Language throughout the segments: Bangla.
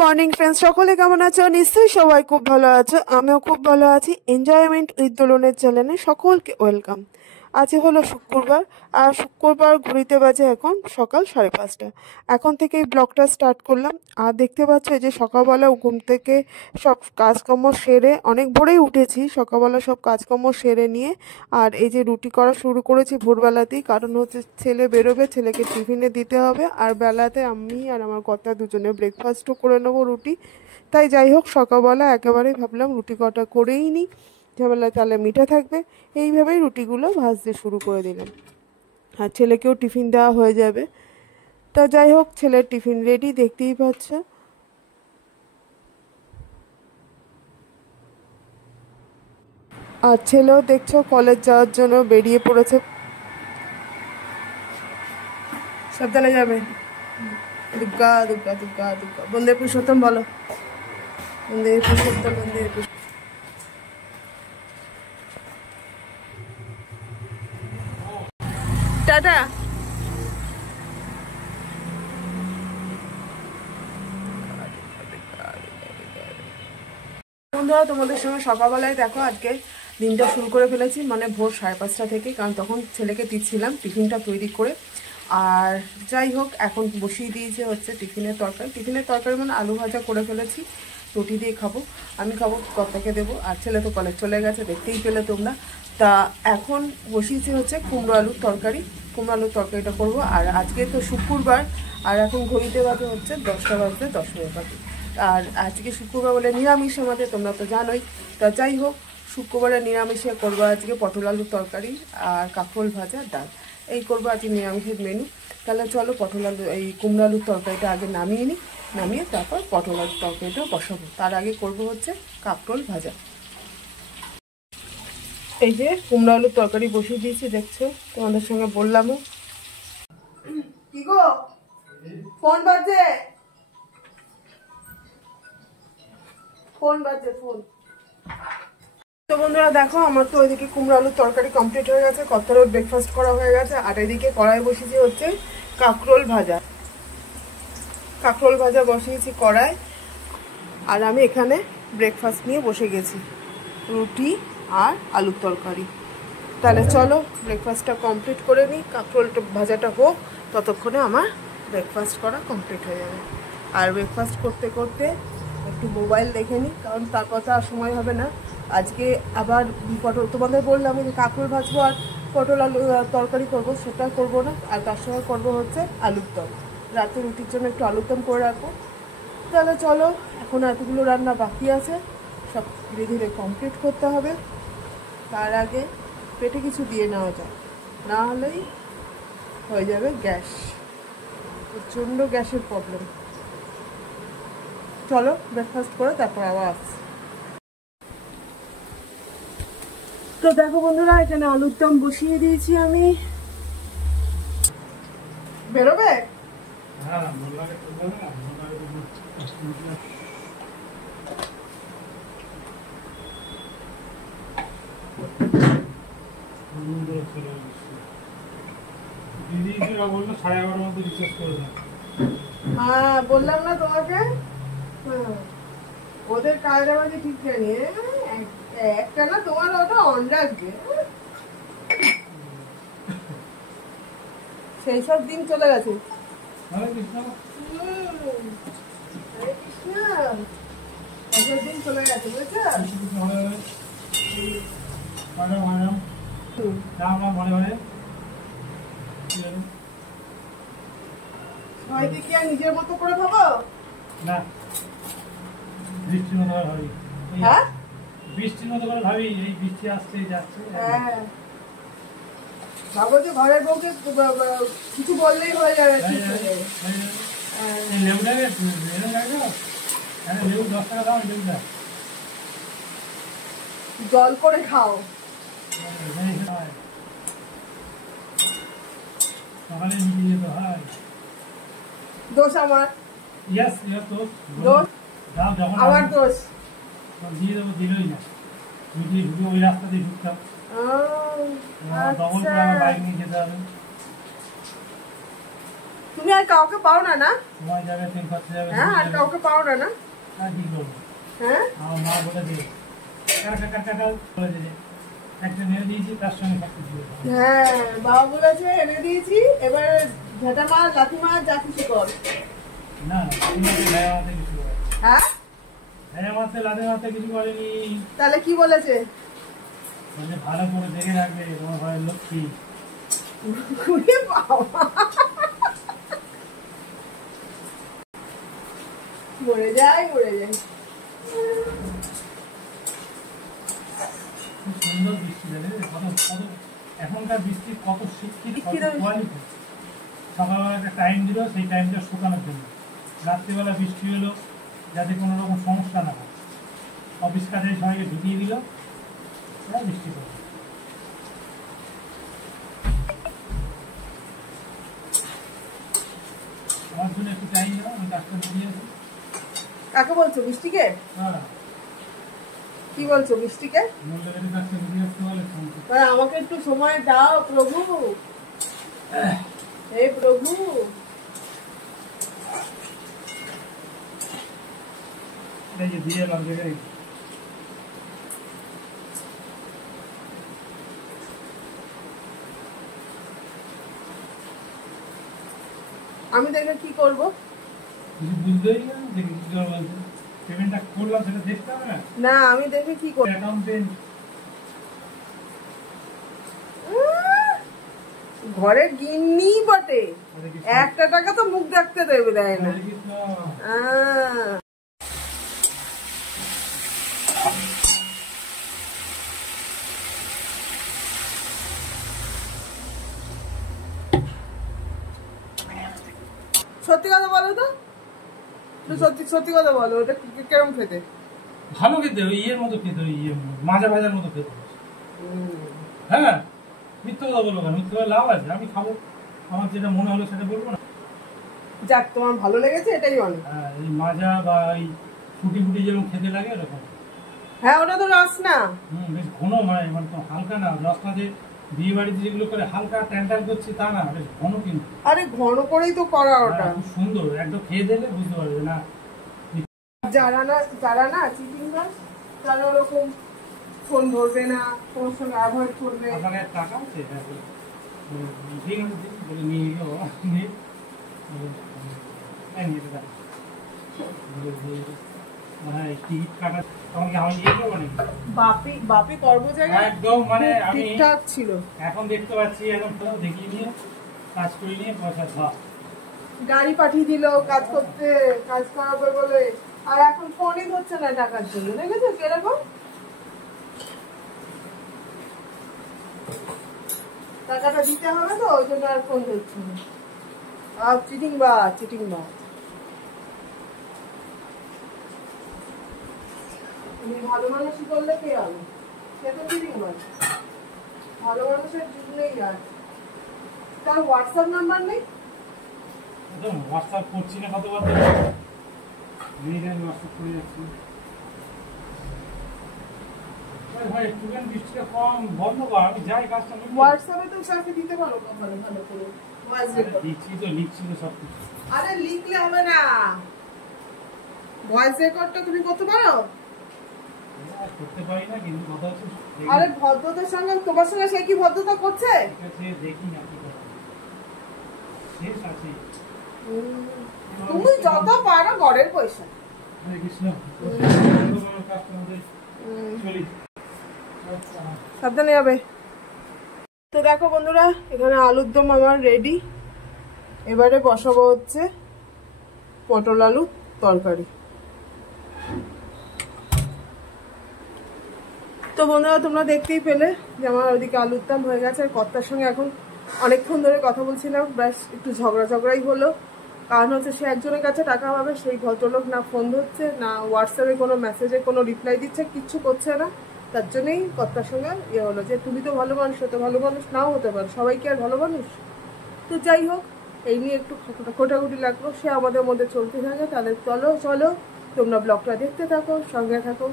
মর্নিং ফ্রেন্ডস, সকলে কেমন আছো? নিশ্চয়ই সবাই খুব ভালো আছো, আমিও খুব ভালো আছি। এনজয়মেন্ট উইথ দোলনের চ্যানেলে সকলকে ওয়েলকাম। আজ হলো শুক্রবার, আর শুক্রবার ঘড়িতে বাজে এখন সকাল 5:30। এখন থেকেই ব্লগটা স্টার্ট করলাম। আর দেখতে পাচ্ছ এই যে সকালবেলা ঘুম থেকে সব কাজকর্ম সেরে, অনেক ভোরেই উঠেছি, সকালবেলা সব কাজকর্ম সেরে নিয়ে আর এই যে রুটি করা শুরু করেছি ভোরবেলাতেই। কারণ হচ্ছে ছেলে বেরোবে, ছেলেকে টিফিনে দিতে হবে, আর বেলাতে আমি আর আমার কর্তা দুজনে ব্রেকফাস্টও করে নেবো রুটি। তাই যাই হোক, সকালবেলা একেবারেই ভাবলাম রুটি কটা করেই নিই, ঝামেলা তাহলে মিঠে থাকবে। এইভাবেই রুটিগুলো ভাজতে শুরু করে দিলাম, আর ছেলেকেও টিফিন দেওয়া হয়ে যাবে। তা যাই হোক, ছেলের টিফিন রেডি, দেখতেই পাচ্ছ। আর ছেলেও দেখছো কলেজ যাওয়ার জন্য বেরিয়ে পড়েছে। সাবধানে যাবে। দুর্গা দুর্গা দুর্গা দুর্গা, বন্দে পুরুষোত্তম বলো। বন্দে পুরুষোত্তম, বন্দে পুরুষোত্তম। টাটা। বন্ধুরা, তোমাদের সঙ্গে সকালবেলায় দেখো আজকে দিনটা শুরু করে ফেলেছি, মানে ভোর 5:30 থেকে, কারণ তখন ছেলেকে দিচ্ছিলাম টিফিনটা তৈরি করে। আর যাই হোক, এখন বসিয়ে দিয়েছে হচ্ছে টিফিনের তরকারি মানে আলু ভাজা করে ফেলেছি, রুটি দিয়ে খাবো। আমি খাবো, কর্তাকে দেবো, আর ছেলে তো কলেজ চলে গেছে, দেখতেই পেলে তোমরা। তা এখন বসিয়েছি হচ্ছে কুমড়ো আলুর তরকারিটা করবো। আর আজকে তো শুক্রবার, আর এখন ঘড়িতে বাজে হচ্ছে 10টা বাজতে 10 মিনিট বাকি। আর আজকে শুক্রবার বলে নিরামিষ আমাদের, তোমরা তো জানোই। তা যাই হোক, শুক্রবারে নিরামিষে করবো আজকে পটল আলুর তরকারি আর কাঁকরোল ভাজা, ডাল, এই করবো আজকে নিরামিষের মেনু। তাহলে চলো কুমড়ো আলুর তরকারিটা আগে নামিয়ে তারপর পটল আলুর তরকারিটাও বসাবো। তার আগে করবো হচ্ছে কাঁকরোল ভাজা। এই যে কুমড়ো আলুর তরকারি বসিয়ে দিয়েছি, দেখছো, তোমাদের সঙ্গে বললামও। কি গো, ফোন বাজে, ফোন। তো বন্ধুরা দেখো, আমার তো ওইদিকে কুমড়ো আলুর তরকারি কমপ্লিট হয়ে গেছে, কতটা ব্রেকফাস্ট করা হয়ে গেছে। আর এদিকে কড়াই বসিয়েছি হচ্ছে কাঁকরোল ভাজা বসিয়েছি কড়াই। আর আমি এখানে ব্রেকফাস্ট নিয়ে বসে গেছি, রুটি আর আলুর তরকারি। তাহলে চলো ব্রেকফাস্টটা কমপ্লিট করে নিই, কাঁকরোল ভাজাটা হোক, ততক্ষণে আমার ব্রেকফাস্ট করা কমপ্লিট হয়ে যাবে। আর ব্রেকফাস্ট করতে করতে একটু মোবাইল দেখে নিই, কারণ তারপর তো আর সময় হবে না। আজকে আবার তোমাদের বললাম যে কাঁকরোল ভাজবো আর পটল আলু তরকারি করবো, সেটা করবো না। আর তার সঙ্গে করবো হচ্ছে আলুর দম, রাতে রুটির জন্য একটু আলুর দম করে রাখবো। তাহলে চলো, এখন এতগুলো রান্না বাকি আছে, সব ধীরে ধীরে কমপ্লিট করতে হবে। তার আগে পেটে কিছু দিয়ে নেওয়া যায়, না হলেই হয়ে যাবে গ্যাস, প্রচণ্ড গ্যাসের প্রবলেম। চলো ব্রেকফাস্ট করে তারপর আবার আসছি। তো দেখো বন্ধুরা, এখানে আলুর দম বসিয়ে দিয়েছি আমি। বেরোবে? হ্যাঁ, বললাম না তোমাকে, ওদের কায়দাবাজি ঠিক জানি। একটা না, তোমার ওটা অন রাখবে, সেই সব দিন চলে গেছে। দিন চলে গেছে, বুঝেছো? হয়তো কি আর নিজের মতো করে ভাবো না, বৃষ্টির মতো করে ভাবি। হ্যাঁ, বৃষ্টির মতো করে ভাবি, এই বৃষ্টি আসছে যাচ্ছে। হ্যাঁ, ভাবো যে ঘরের বউকে কিছু বললেই হয়ে যাবে। জল করে খাও, দোষ আমার, দোষ আমার, দোষ দিয়ে দেবো, দিলই না। ওই রাস্তা দিয়ে ঢুকতাম, বাইক নিয়ে যেতে হবে। তুমি আর কাউকে পাও না? না সময় যাবে, তেল খরচা যাবে। হ্যাঁ, আর কাউকে পাও না? না আর কি করবো? হ্যাঁ, আমার মা বলে দিয়ে বলে দিয়ে একটা মেরে দিয়েছি, তার সঙ্গে সব কিছু। হ্যাঁ, বাবা বলেছে এনে দিয়েছি, এবার ঝাঁটা মার, লাথি মার, যা কিছু কর। না তুমি ভাইয়া মারতে কিছু করে। হ্যাঁ, ভাইয়া মারতে, লাদে মারতে কিছু করেনি। তাহলে কি বলেছে? বলে ভালো করে দেখে রাখবে, তোমার ঘরের লক্ষ্মী। ওরে বাবা, মরে যায়, মরে যায়। খুব সুন্দর বৃষ্টি জানে, কত কত এখনকার বৃষ্টি কত শিক্ষিত, কত কোয়ালিটি। সকালবেলা একটা টাইম দিল, সেই টাইমটা শুকানোর জন্য। রাত্রিবেলা বৃষ্টি হলো যাতে কোনো রকম সমস্যা না হয়। অফিস কাজে সবাইকে ঢুকিয়ে দিল, বৃষ্টি করে। আমার জন্য একটু টাইম দাও, আমি কাজটা দিয়ে আসি। কাকে বলছো? বৃষ্টিকে? হ্যাঁ, কি বলছো বৃষ্টিকে? মূল্যবানের কাজটা দিয়ে আসতে বলে ফোন করতে। আমাকে একটু সময় দাও প্রভু, হে প্রভু। এই যে দিয়ে এলাম জায়গায়। আমি দেখে কি করব? কিছু বুঝতেই না, দেখি কি করে বলছে। পেমেন্টটা করলাম সেটা দেখতে হবে না? না, আমি দেখে কি করব? অ্যাকাউন্টেন্ট ঘরের গিন্নি বটে, একটা টাকা তো মুখ দেখতে দেয় না। সত্যি কথা বলো তো, সত্যি সত্যি কথা বলো, ওটা কেরম খেতে? ভালো খেতে, ওই ইয়ের মতো খেতে, ওই মাজা ভাজার মতো খেতে। হ্যাঁ, মিথ্যে কথা বলবো না, মিথ্যে কথা লাভ আছে। আমি খাবো, আমার যেটা মনে হলো সেটা বলবো না। যাক, তোমার ভালো লেগেছে, এটাই অনেক। হ্যাঁ, এই মাজা বা এই ফুটি ফুটি যেরকম খেতে লাগে এরকম। হ্যাঁ, ওটা তো রস না। বেশ ঘন, মানে তো হালকা না। রসটা যে বিয়ে বাড়িতে যেগুলো করে হালকা ট্যান্টার করছে তা না, বেশ ঘন। কিন্তু আরে ঘন করেই তো করা ওটা। খুব সুন্দর, একদম খেয়ে দিলে বুঝতে পারবে না। যারা না চিটিং বাস, তারা ওরকম ফোন ধরবে না, তোমার সঙ্গে অ্যাভয়েড করবে। আপনার টাকা আছে? ঠিক আছে, বলে নিয়ে গেল, নিয়ে নিয়ে হ্যাঁ, টিকিট কাটা তখন কি আমি নিয়ে যাবো নাকি? বাপি কর্মজায়গা একদম, মানে আমি ঠিকঠাক ছিল। এখন দেখতে পাচ্ছি, এখন তো দেখিয়ে নিয়ে কাজ করে নিয়ে পয়সা ধর। গাড়ি পাঠিয়ে দিল কাজ করতে, কাজ করাবে বলে, আর এখন ফোনই ধরছে না টাকার জন্য। দেখেছো কিরকম? টাকাটা দিতে হবে তো, ওই জন্য আর ফোন ধরছে না। আর চিটিং বাজ। তুমি ভালো মানুষই করলে কে হবে? সে তো চিটিং বাজ। ভালো মানুষের যুগ নেই আর। তার হোয়াটসঅ্যাপ নাম্বার নেই? একদম হোয়াটসঅ্যাপ করছি না কতবার, হোয়াটসঅ্যাপ করে যাচ্ছি। ভাই একটুখানি বৃষ্টিটা কম বন্ধ কর, আমি যাই কাজটা। হোয়াটসঅ্যাপে তো সাথে দিতে পারো ভালো করে। লিখছি তো সব কিছু। আরে লিখলে হবে না, ভয়েস রেকর্ডটা তুমি করতে পারো? করতে পারি না, কিন্তু কথা হচ্ছে। আরে ভদ্রতার সঙ্গে, তোমার সঙ্গে সে কি ভদ্রতা করছে? দেখি না কি করে শেষ আছে। তুমি যত পারো ঘরের পয়সা। হরে কৃষ্ণ। সাবধানে যাবে। তো দেখো বন্ধুরা, এখানে আলুর দম আমার রেডি। এবারে বসাবো হচ্ছে পটল আলু তরকারি। তো বন্ধুরা, তোমরা দেখতেই পেলে যে আমার ওদিকে আলুর দম হয়ে গেছে। আর কর্তার সঙ্গে এখন অনেকক্ষণ ধরে কথা বলছিলাম, ব্যাস একটু ঝগড়াই হলো। কারণ হচ্ছে সে একজনের কাছে টাকা পাবে, সেই ভদ্রলোক না ফোন ধরছে, না হোয়াটসঅ্যাপে কোনো মেসেজে কোনো রিপ্লাই দিচ্ছে, কিচ্ছু করছে না। তার জন্যই কর্তার সঙ্গে ইয়ে হলো যে তুমি তো ভালো মানুষ, তো ভালো মানুষ নাও হতে পারো, সবাই কি আর ভালো মানুষ? তো যাই হোক, এই নিয়ে একটু খোটাখুটি লাগলো, সে আমাদের মধ্যে চলতে থাকে। তাহলে চলো তোমরা ব্লগটা দেখতে থাকো, সঙ্গে থাকো।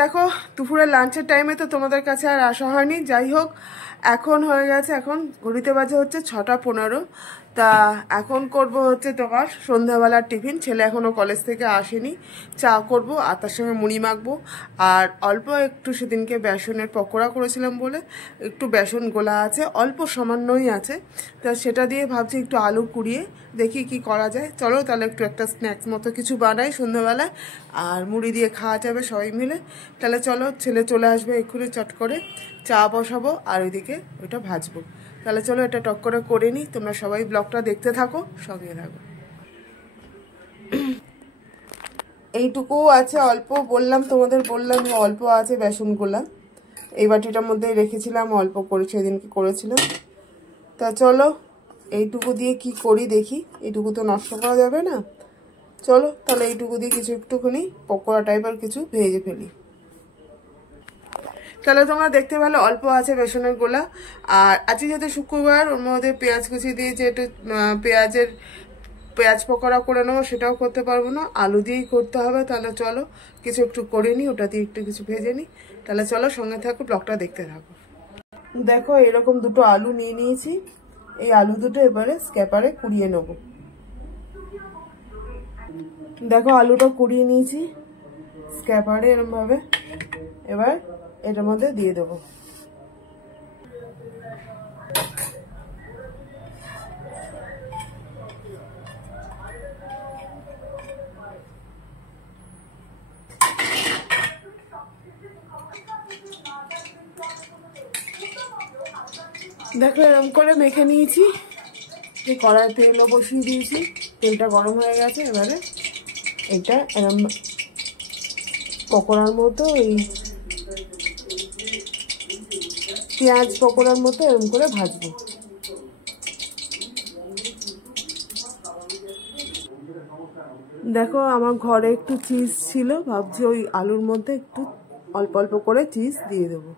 দেখো দুপুরের লাঞ্চের টাইমে তো তোমাদের কাছে আর আসা হয়নি। যাই হোক, এখন হয়ে গেছে, এখন ঘড়িতে বাজে হচ্ছে 6:15। তা এখন করব হচ্ছে তোমার সন্ধ্যাবেলার টিফিন। ছেলে এখনও কলেজ থেকে আসেনি। চা করব আর তার সঙ্গে মুড়ি মাখবো। আর অল্প একটু সেদিনকে বেসনের পকোড়া করেছিলাম বলে একটু বেসন গোলা আছে, অল্প সামান্যই আছে। তা সেটা দিয়ে ভাবছি একটু আলু কুড়িয়ে দেখি কি করা যায়। চলো তাহলে একটু একটা স্ন্যাক্স মতো কিছু বানাই সন্ধ্যাবেলায়, আর মুড়ি দিয়ে খাওয়া যাবে সবাই মিলে। তাহলে চলো, ছেলে চলে আসবে এক্ষুনি, চট করে চা বসাবো আর ওইদিকে ওইটা ভাজবো। তাহলে চলো এটা টক করে নিই। তোমরা সবাই ব্লগটা দেখতে থাকো, সঙ্গে থাকো। এইটুকু আছে অল্প, বললাম অল্প আছে বেসনগুলা। এই বাটিটার মধ্যে রেখেছিলাম, অল্প করে সেদিনকে করেছিলাম। তা চলো এইটুকু দিয়ে কি করি দেখি। এইটুকু তো নষ্ট করা যাবে না। চলো তাহলে এইটুকু দিয়ে কিছু একটুখানি পকোড়া টাইপের কিছু ভেজে ফেলি। তাহলে তোমরা দেখতে পেলে অল্প আছে বেসনের গোলা। আর আজকে যেহেতু শুক্রবার, ওর মধ্যে পেঁয়াজ কুচি দিয়েছে, একটু পেঁয়াজ পকোড়া করে নেবো, সেটাও করতে পারবো না, আলু দিয়েই করতে হবে। তাহলে চলো কিছু একটু করে নিই, ওটা দিয়ে একটু কিছু ভেজে নিই। তাহলে চলো সঙ্গে থাকো, ব্লগটা দেখতে থাকো। দেখো এরকম দুটো আলু নিয়ে নিয়েছি। এই আলু দুটো এবারে স্ক্যাপারে কুড়িয়ে নেব। দেখো আলুটা কুড়িয়ে নিয়েছি স্ক্যাপারে এরমভাবে। এবার এটার মধ্যে দিয়ে দেবো। দেখো এরকম করে মেখে নিয়েছি। কড়াই তেলও বসিয়ে দিয়েছি, তেলটা গরম হয়ে গেছে। এবারে এটা এরম পকোড়ার মতো, এই পেঁয়াজ পকোড়ার মতো এরকম করে ভাজবো। দেখো আমার ঘরে একটু চিজ ছিল, ভাবছি ওই আলুর মধ্যে একটু অল্প অল্প করে চিজ দিয়ে দেবো।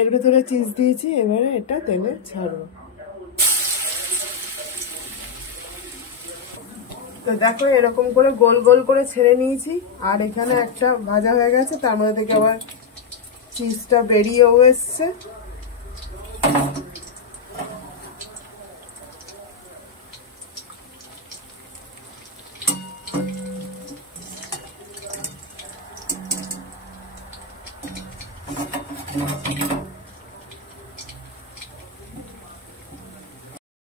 এর ভেতরে চিজ দিয়েছি, এবারে এটা তেলে ছাড়বো। তো দেখো এরকম করে গোল গোল করে ছেড়ে নিয়েছি। আর এখানে একটা ভাজা হয়ে গেছে, তার মধ্যে থেকে আবার চিজটা বেরিয়েও এসছে।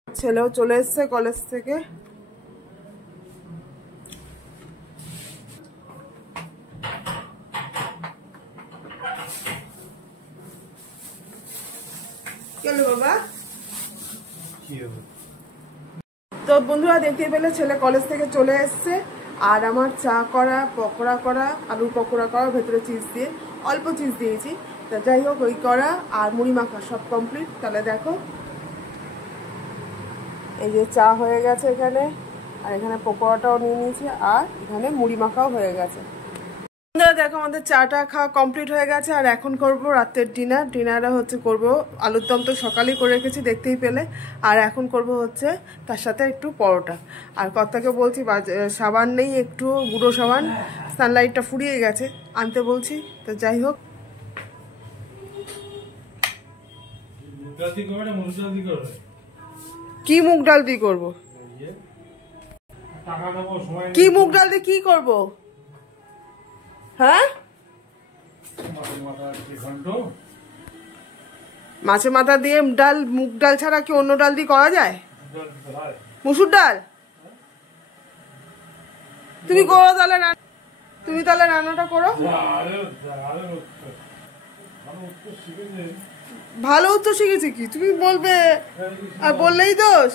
ছেলেও চলে এসছে কলেজ থেকে। বাবা তো বন্ধুরা দেখতে পেলে ছেলে কলেজ থেকে চলে এসছে। আর আমার চা করা, পকোড়া করা, আলুর পকোড়া করা, ভেতরে চিজ দিয়ে অল্প চিজ দিয়েছি। তা যাই হোক, ওই করা আর মুড়ি মাখা সব কমপ্লিট। তাহলে দেখো এই যে চা হয়ে গেছে এখানে, আর এখানে পকোড়াটাও নিয়ে নিয়েছি, আর এখানে মুড়ি মাখাও হয়ে গেছে। দেখো আমাদের চাটা খাওয়া কমপ্লিট হয়ে গেছে। আর এখন করব রাতের ডিনার। ডিনারে হচ্ছে করব আলুর দম, তো সকালেই করে রেখেছি দেখতেই পেলে। আর এখন করব হচ্ছে তার সাথে একটু পরোটা। আর কর্তাকে বলছি সাবান নেই, একটু গুঁড়ো সাবান, সানলাইটটা ফুরিয়ে গেছে, আনতে বলছি। তো যাই হোক, কি মুগ ডাল দিয়ে করবো? কি মুগ ডাল দিয়ে কি করবো? হ্যাঁ, মাছের মাথা দিয়ে ডাল, মুগ ডাল ছাড়া কি অন্য ডাল দিয়ে করা যায়? মুসুর ডাল তুমি করো তাহলে, তুমি তাহলে রান্নাটা করো। ভালো উত্তর শিখেছি কি তুমি বলবে, আর বললেই দোষ।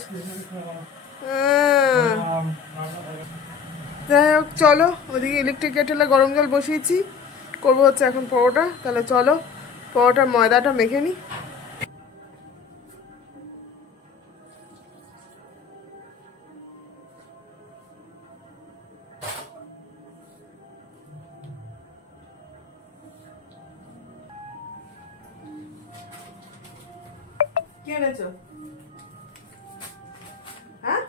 যাই হোক চলো, ওদিকে ইলেকট্রিক কেটেলে গরম জল বসিয়েছি, করবো হচ্ছে এখন পরোটা। তাহলে চলো পরোটার ময়দাটা মেখে নিই। কি এনেছো? হ্যাঁ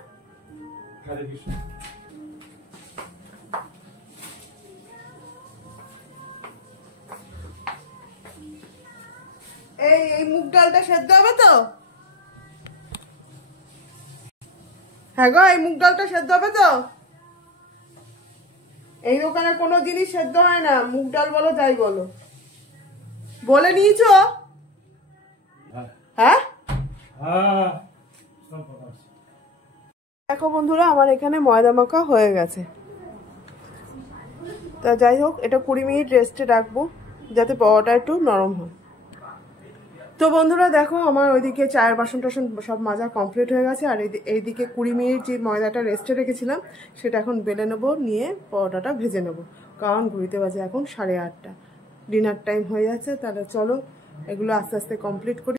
এই মুগ ডালটা সেদ্ধ হবে তো? হ্যাঁ গো, এই মুগ ডালটা সেদ্ধ হবে তো? এই দোকানে কোনো জিনিস সেদ্ধ হয় না, মুগ ডাল বলো যাই বলো। বলে নিয়েছো? হ্যাঁ দেখো বন্ধুরা, আমার এখানে ময়দা মাখা হয়ে গেছে। তা যাই হোক, এটা 20 মিনিট রেস্টে রাখবো যাতে পরোটা একটু নরম হয়। তো বন্ধুরা দেখো, আমার ওইদিকে চায়ের বাসন টাসন সব মাজা কমপ্লিট হয়ে গেছে। আর এইদিকে 20 মিনিট যে ময়দাটা রেস্টে রেখেছিলাম সেটা এখন বেলে নেবো, নিয়ে পরোটাটা ভেজে নেবো। কারণ ঘুরিতে বাজে এখন 8:30, ডিনার টাইম হয়ে যাচ্ছে। তাহলে চলো এগুলো আস্তে আস্তে কমপ্লিট করি।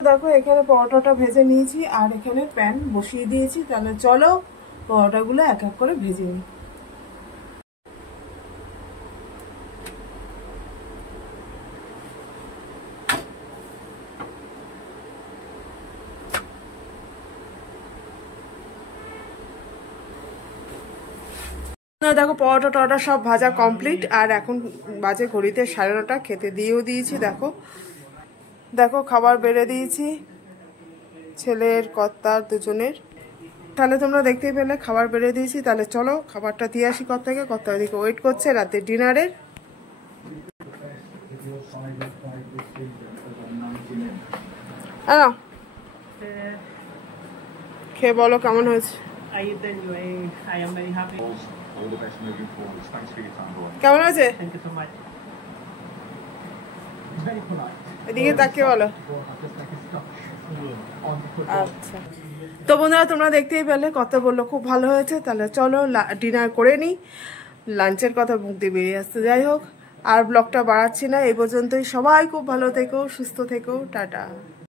দেখো এখানে পরোটাটা ভেজে নিয়েছি আর এখানে প্যান বসিয়ে দিয়েছি। তাহলে চলো পরোটাগুলো এক এক করে ভেজে নিই। দেখো পরোটা টরোটা সব ভাজা কমপ্লিট। আর এখন বাজে ঘড়িতে 9:30, খেতে দিয়েও দিয়েছি। দেখো দেখো খাবার বেড়ে দিয়েছি ছেলের কর্তার দুজনের। তাহলে তোমরা দেখতেই পেলে খাবার বেড়ে দিয়েছি। তাহলে চলো খাবারটা দিয়ে আসি কর্তাকে। কর্তা ওইদিকে ওয়েট করছে রাতের ডিনারের। খেয়ে বলো কেমন হয়েছে। কেমন হয়েছে? এদিকে তাকিয়ে বলো। আচ্ছা, তো বন্ধুরা তোমরা দেখতেই পেলে কত বললো খুব ভালো হয়েছে। তাহলে চলো ডিনার করে নিই, লাঞ্চের কথা মুখ দিয়ে বেরিয়ে আসতে। যাই হোক, আর ব্লগটা বাড়াচ্ছি না, এই পর্যন্তই। সবাই খুব ভালো থেকো, সুস্থ থেকো, টাটা।